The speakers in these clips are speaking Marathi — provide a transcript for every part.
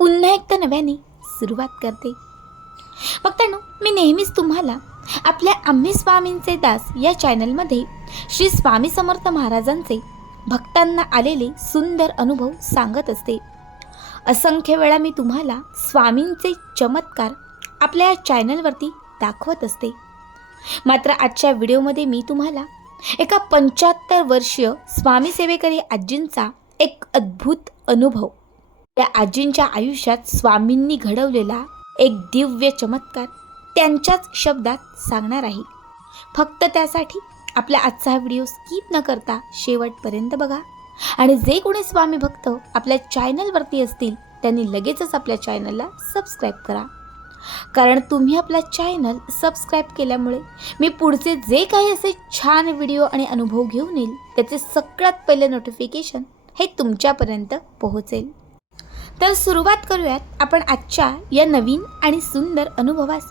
पुन्हा एकदा नव्याने सुरुवात करते. बघतानो मी नेहमीच तुम्हाला आपल्या आम्ही स्वामींचे दास या चॅनलमध्ये श्री स्वामी समर्थ महाराजांचे भक्तांना आलेले सुंदर अनुभव सांगत असते. असंख्य वेळा मी तुम्हाला स्वामींचे चमत्कार आपल्या या चॅनलवरती दाखवत असते. मात्र आजच्या व्हिडिओमध्ये मी तुम्हाला एका पंच्याहत्तर वर्षीय स्वामी सेवेकरी आजींचा एक अद्भुत अनुभव त्या आजींच्या आयुष्यात स्वामींनी घडवलेला एक दिव्य चमत्कार त्यांच्याच शब्दात सांगणार आहे. फक्त त्यासाठी आपला आजचा हा व्हिडिओ स्किप न करता शेवटपर्यंत बघा. आणि जे कोणी स्वामी भक्त आपल्या चॅनलवरती असतील त्यांनी लगेचच आपल्या चॅनलला सबस्क्राईब करा. कारण तुम्ही आपला चॅनल सबस्क्राईब केल्यामुळे मी पुढचे जे काही असे छान व्हिडिओ आणि अनुभव घेऊन येईल त्याचे सगळ्यात पहिले नोटिफिकेशन हे तुमच्यापर्यंत पोहोचेल. तर सुरुवात करूयात आपण आजच्या या नवीन आणि सुंदर अनुभवास.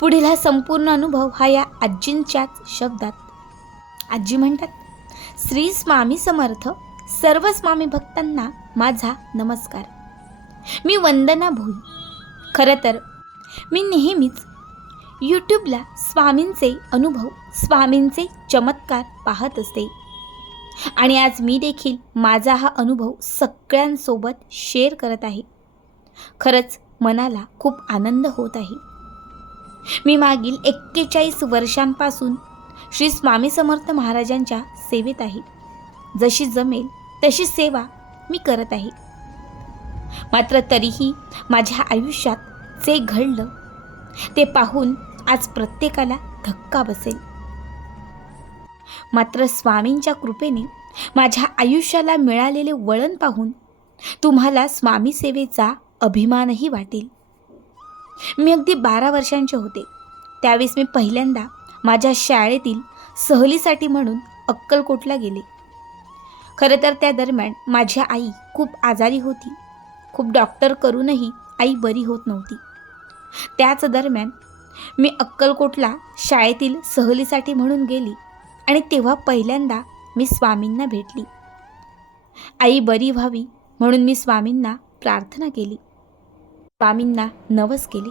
पुढील हा संपूर्ण अनुभव हा या आजींच्याच शब्दात. आजी म्हणतात श्री स्वामी समर्थ सर्व स्वामी भक्तांना माझा नमस्कार. मी वंदना भोई. खरं तर मी नेहमीच यूट्यूबला स्वामींचे अनुभव स्वामींचे चमत्कार पाहत असते. आणि आज मी देखील माझा हा अनुभव सगळ्यांसोबत शेअर करत आहे. खरंच मनाला खूप आनंद होत आहे. मी मागील एक्केचाळीस वर्षांपासून श्री स्वामी समर्थ महाराजांच्या सेवेत आहे. जशी जमेल तशी सेवा मी करत आहे. मात्र तरीही माझ्या आयुष्यात जे घडलं ते पाहून आज प्रत्येकाला धक्का बसेल. मात्र स्वामींच्या कृपेने माझ्या आयुष्याला मिळालेले वळण पाहून तुम्हाला स्वामी सेवेचा अभिमानही वाटेल. मी अगदी बारा वर्षांचे होते. त्यावेळेस मी पहिल्यांदा माझ्या शाळेतील सहलीसाठी म्हणून अक्कलकोटला गेले. खरं तर त्या दरम्यान माझी आई खूप आजारी होती. खूप डॉक्टर करूनही आई बरी होत नव्हती. त्याच दरम्यान मी अक्कलकोटला शाळेतील सहलीसाठी म्हणून गेली. आणि तेव्हा पहिल्यांदा मी स्वामींना भेटली. आई बरी व्हावी म्हणून मी स्वामींना प्रार्थना केली. स्वामींना नवस केली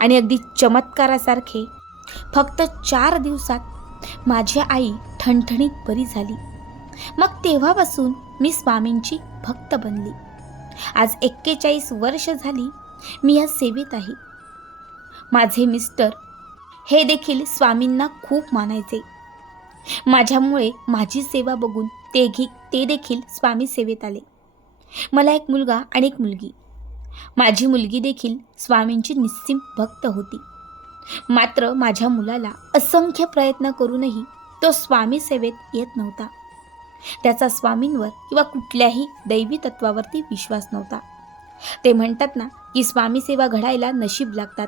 आणि अगदी चमत्कारासारखे फक्त चार दिवसात माझी आई ठणठणीत बरी झाली. मग तेव्हापासून मी स्वामींची भक्त बनली. आज एक्केचाळीस वर्ष झाली मी या सेवेत आहे. माझे मिस्टर हे देखील स्वामींना खूप मानायचे. माझ्यामुळे माझी सेवा बघून ते घे ते देखील स्वामी सेवेत आले. मला एक मुलगा आणि एक मुलगी. माझी मुलगी देखील स्वामींची निस्सीम भक्त होती. मात्र माझ्या मुलाला असंख्य प्रयत्न करूनही तो स्वामी सेवेत येत नव्हता. त्याचा स्वामींवर किंवा कुठल्याही दैवी तत्वावरती विश्वास नव्हता. ते म्हणतात ना की स्वामी सेवा घडायला नशीब लागतात.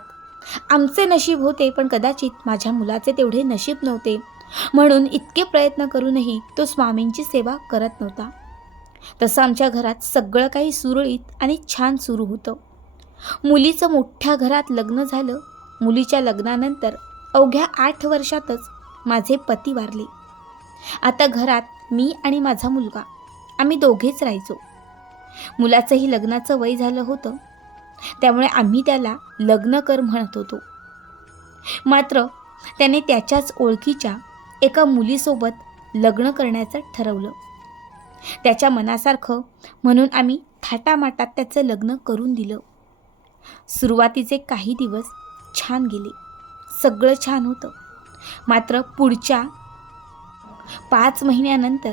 आमचे नशीब होते पण कदाचित माझ्या मुलाचे तेवढे नशीब नव्हते. म्हणून इतके प्रयत्न करूनही तो स्वामींची सेवा करत नव्हता. तसं आमच्या घरात सगळं काही सुरळीत आणि छान सुरू होतं. मुलीचं मोठ्या घरात लग्न झालं. मुलीच्या लग्नानंतर अवघ्या आठ वर्षातच माझे पती वारले. आता घरात मी आणि माझा मुलगा. आम्ही दोघेच राहायचो. मुलाचंही लग्नाचं वय झालं होतं. त्यामुळे आम्ही त्याला लग्न कर म्हणत होतो. मात्र त्याने त्याच्याच ओळखीच्या एका मुलीसोबत लग्न करण्याचं ठरवलं. त्याच्या मनासारखं म्हणून आम्ही थाटामाटात त्याचं लग्न करून दिलं. सुरुवातीचे काही दिवस छान गेले. सगळं छान होतं. मात्र पुढच्या पाच महिन्यानंतर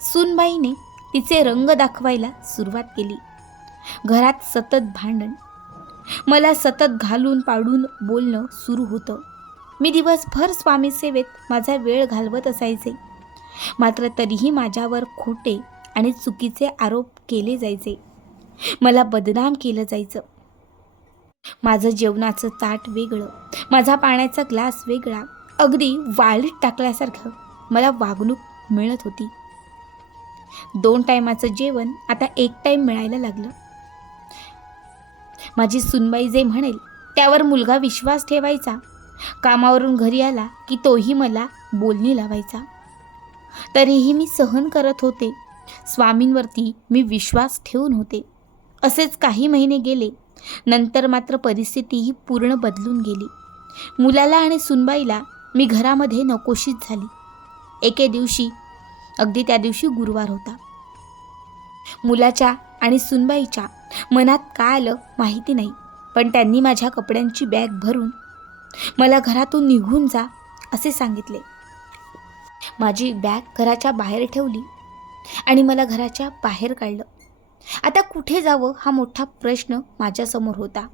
सुनबाईने तिचे रंग दाखवायला सुरुवात केली. घरात सतत भांडण. मला सतत घालून पाडून बोलणं सुरू होतं. मी दिवसभर स्वामी सेवेत माझा वेळ घालवत असायचे. मात्र तरीही माझ्यावर खोटे आणि चुकीचे आरोप केले जायचे. मला बदनाम केलं जायचं. माझं जेवणाचं ताट वेगळं माझा पाण्याचा ग्लास वेगळा अगदी वाळीत टाकल्यासारखं मला वागणूक मिळत होती. दोन टायमाचं जेवण आता एक टाईम मिळायला लागलं. माझी सुनबाई जे म्हणेल त्यावर मुलगा विश्वास ठेवायचा कामावरून घरी आला की तोही मला बोलणी लावायचा. तरीही मी सहन करत होते. स्वामींवरती मी विश्वास ठेवून होते. असेच काही महिने गेले. नंतर मात्र परिस्थिती ही पूर्ण बदलून गेली. मुलाला आणि सुनबाईला मी घरामध्ये नकोशीच झाली. एके दिवशी अगदी त्या दिवशी गुरुवार होता. मुलाच्या आणि सुनबाईच्या मनात काय आलं माहिती नाही पण त्यांनी माझ्या कपड्यांची बॅग भरून मला घरातून निघून जा असे सांगितले. माझी बॅग घराच्या बाहेर ठेवली आणि मला घराच्या बाहेर काढलं. आता कुठे जावं हा मोठा प्रश्न माझ्यासमोर होता.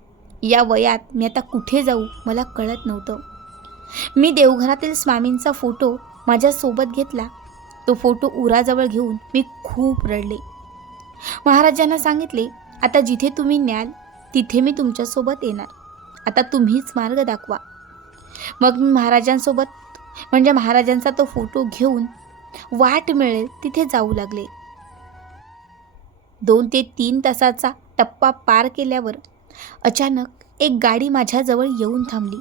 या वयात मी आता कुठे जाऊ मला कळत नव्हतं. मी देवघरातील स्वामींचा फोटो माझ्यासोबत घेतला. तो फोटो उराजवळ घेऊन मी खूप रडले. महाराजांना सांगितले आता जिथे तुम्ही न्याल तिथे मी तुमच्यासोबत येणार. आता तुम्हीच मार्ग दाखवा. मग मी महाराजांसोबत म्हणजे महाराजांचा तो फोटो घेऊन वाट मिळेल तिथे जाऊ लागले. दोन ते तीन तासाचा टप्पा पार केल्यावर अचानक एक गाडी माझ्याजवळ येऊन थांबली.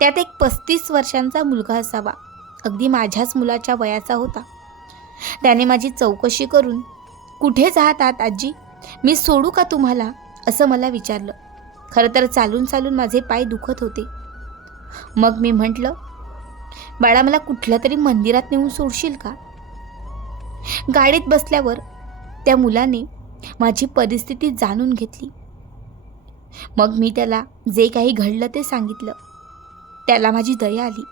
त्यात एक पस्तीस वर्षांचा मुलगा असावा. अगदी माझ्याच मुलाच्या वयाचा होता. त्याने माझी चौकशी करून कुठे जात आहात आजी? मी सोडू का तुम्हाला? असं मला विचारलं. खरं तर चालून चालून माझे पाय दुखत होते. मग मी म्हटलं बाळा मला कुठल्या तरी मंदिरात नेऊन सोडशील का? गाडीत बसल्यावर त्या मुलाने माझी परिस्थिती जाणून घेतली. मग मी त्याला जे काही घडलं ते सांगितलं. त्याला माझी दया आली.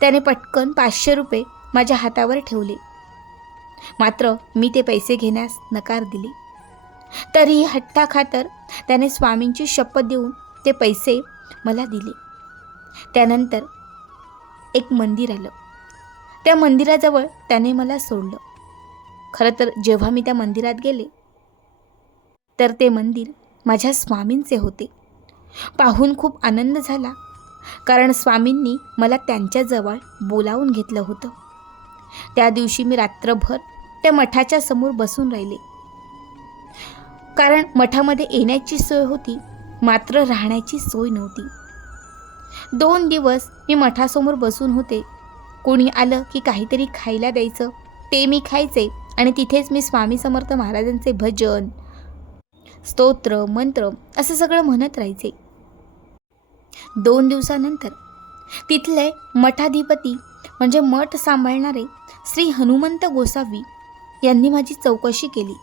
त्याने पटकन पाचशे रुपये माझ्या हातावर ठेवले. मात्र मी ते पैसे घेण्यास नकार दिले. तरीही हट्टाखातर त्याने स्वामींची शपथ देऊन ते पैसे मला दिले. त्यानंतर एक मंदिर आलं. त्या मंदिराजवळ त्याने मला सोडलं. खरं तर जेव्हा मी त्या मंदिरात गेले तर ते मंदिर माझ्या स्वामींचे होते. पाहून खूप आनंद झाला कारण स्वामींनी मला त्यांच्याजवळ बोलावून घेतलं होतं. त्या दिवशी मी रात्रभर त्या मठाच्या समोर बसून राहिले. कारण मठामध्ये येण्याची सोय होती मात्र राहण्याची सोय नव्हती. दोन दिवस मी मठासमोर बसून होते. कोणी आलं की काहीतरी खायला द्यायचं. ते मी खायचे आणि तिथेच मी स्वामी समर्थ महाराजांचे भजन स्तोत्र मंत्र असं सगळं म्हणत राहायचे. दोन दिवसानंतर तिथले मठाधिपती म्हणजे मठ सांभाळणारे श्री हनुमंत गोसावी यांनी माझी चौकशी केली.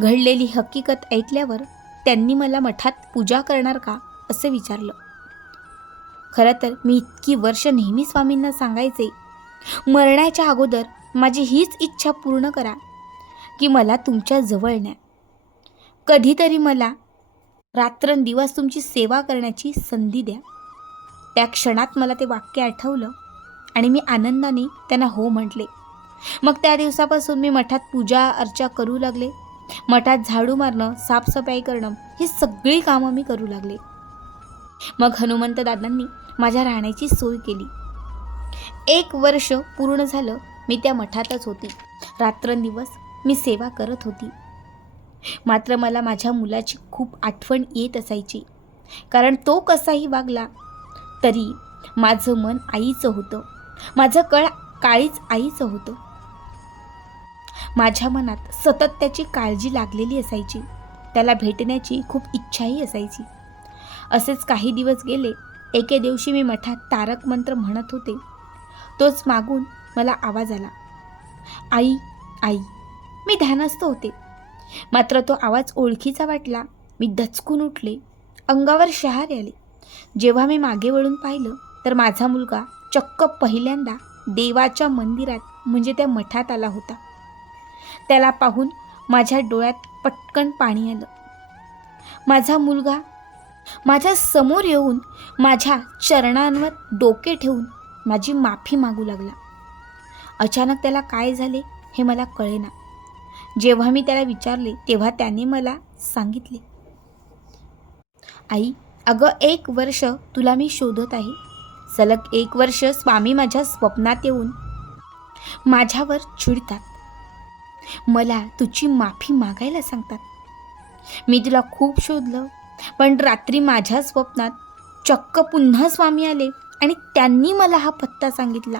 घडलेली हकीकत ऐकल्यावर त्यांनी मला मठात पूजा करणार का असं विचारलं. खरं तर मी इतकी वर्ष नेहमी स्वामींना सांगायचे. मरण्याच्या अगोदर माझी हीच इच्छा पूर्ण करा की मला तुमच्या जवळ न्या. कधीतरी मला रात्रंदिवस तुमची सेवा करण्याची संधी द्या. त्या क्षणात मला ते वाक्य आठवलं आणि मी आनंदाने त्यांना हो म्हटले. मग त्या दिवसापासून मी मठात पूजा अर्चा करू लागले. मठात झाडू मारणं साफसफाई करणं ही सगळी कामं मी करू लागले. मग हनुमंत दादांनी माझ्या राहण्याची सोय केली. एक वर्ष पूर्ण झालं मी त्या मठातच होती. रात्रंदिवस मी सेवा करत होती. मात्र मला माझ्या मुलाची खूप आठवण येत असायची. कारण तो कसाही वागला तरी माझं मन आईचं होतं. माझं कळ काळीच आईचं होतं. माझ्या मनात सतत त्याची काळजी लागलेली असायची. त्याला भेटण्याची खूप इच्छाही असायची. असेच काही दिवस गेले. एके दिवशी मी मठात तारक मंत्र म्हणत होते. तोच मागून मला आवाज आला. आई आई मी ध्यानस्थ होते. मात्र तो आवाज ओळखीचा वाटला. मी दचकून उठले. अंगावर शहार आले. जेव्हा मी मागे वळून पाहिलं तर माझा मुलगा चक्क पहिल्यांदा देवाच्या मंदिरात म्हणजे त्या मठात आला होता. त्याला पाहून माझ्या डोळ्यात पटकन पाणी आलं. माझा मुलगा माझ्यासमोर येऊन माझ्या चरणांवर डोके ठेवून माझी माफी मागू लागला. अचानक त्याला काय झाले हे मला कळेना. जेव्हा मी त्याला विचारले तेव्हा त्याने मला सांगितले आई अगं एक वर्ष तुला मी शोधत आहे. सलग एक वर्ष स्वामी माझ्या स्वप्नात येऊन माझ्यावर चिडतात. मला तुझी माफी मागायला सांगतात. मी तुला खूप शोधलं पण रात्री माझ्या स्वप्नात चक्क पुन्हा स्वामी आले आणि त्यांनी मला हा पत्ता सांगितला.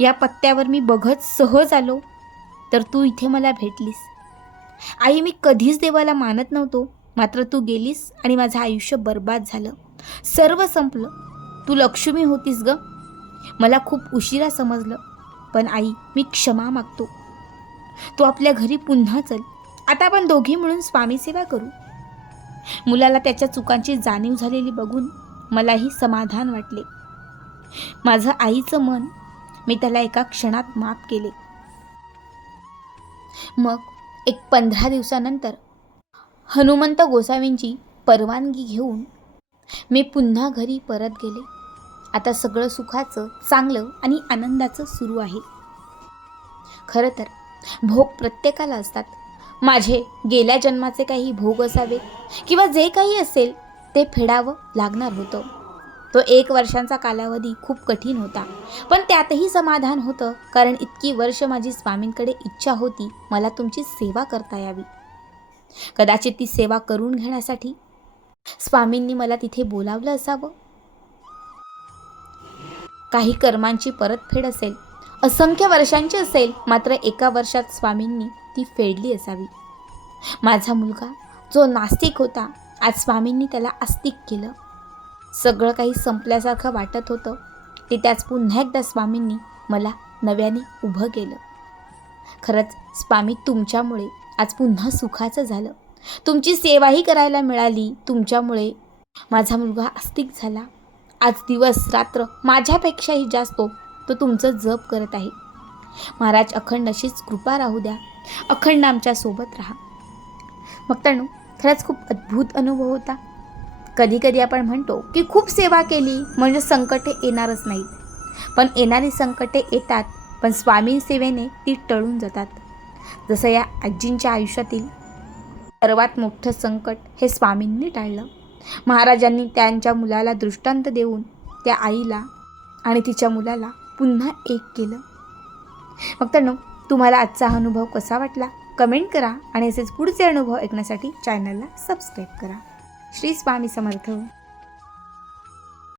या पत्त्यावर मी बघत सहज आलो. तर तू इथे मला भेटलीस. आई मी कधीच देवाला मानत नव्हतो. मात्र तू गेलीस आणि माझं आयुष्य बर्बाद झालं. सर्व संपलं. तू लक्ष्मी होतीस ग. मला खूप उशिरा समजलं. पण आई मी क्षमा मागतो. तू आपल्या घरी पुन्हा चल. आता आपण दोघी मिळून स्वामी सेवा करू. मुलाला त्याच्या चुकांची जाणीव झालेली बघून मलाही समाधान वाटले. माझं आईचं मन मी त्याला एका क्षणात माफ केले. मग एक पंधरा दिवसानंतर हनुमंत गोसावींची परवानगी घेऊन मी पुन्हा घरी परत गेले. आता सगळं सुखाचं चांगलं आणि आनंदाचं सुरू आहे. खरं तर भोग प्रत्येकाला असतात. माझे गेल्या जन्माचे काही भोग असावेत किंवा जे काही असेल ते फेडावं लागणार होतं. तो एक वर्षांचा कालावधी खूप कठीण होता पण त्यातही समाधान होतं कारण इतकी वर्ष माझी स्वामींकडे इच्छा होती मला तुमची सेवा करता यावी. कदाचित ती सेवा करून घेण्यासाठी स्वामींनी मला तिथे बोलावलं असावं. काही कर्मांची परतफेड असेल असंख्य वर्षांची असेल मात्र एका वर्षात स्वामींनी ती फेडली असावी. माझा मुलगा जो नास्तिक होता आज स्वामींनी त्याला आस्तिक केलं. सगळं काही संपल्यासारखं वाटत होतं ते त्याच पुन्हा एकदा स्वामींनी मला नव्याने उभं केलं. खरंच स्वामी तुमच्यामुळे आज पुन्हा सुखाचं झालं. तुमची सेवाही करायला मिळाली तुमच्यामुळे माझा मुलगा आस्तिक झाला. आज दिवस रात्र माझ्यापेक्षाही जास्त तो तुमचं जप करत आहे. महाराज अखंड अशीच कृपा राहू द्या. अखंड आमच्यासोबत राहा. मग तणू खरंच खूप अद्भुत अनुभव होता. कधी कधी आपण म्हणतो की खूप सेवा केली म्हणजे संकटे येणारच नाहीत. पण येणारी संकटे येतात पण स्वामी सेवेने ती टळून जातात. जसं या आजींच्या आयुष्यातील सर्वात मोठं संकट हे स्वामींनी टाळलं. महाराजांनी त्यांच्या मुलाला दृष्टांत देऊन त्या आईला आणि तिच्या मुलाला पुन्हा एक केलं. मग त्यांना तुम्हाला आजचा हा अनुभव कसा वाटला? कमेंट करा आणि असेच पुढचे अनुभव ऐकण्यासाठी चॅनलला सबस्क्राईब करा. श्री स्वामी समर्थ.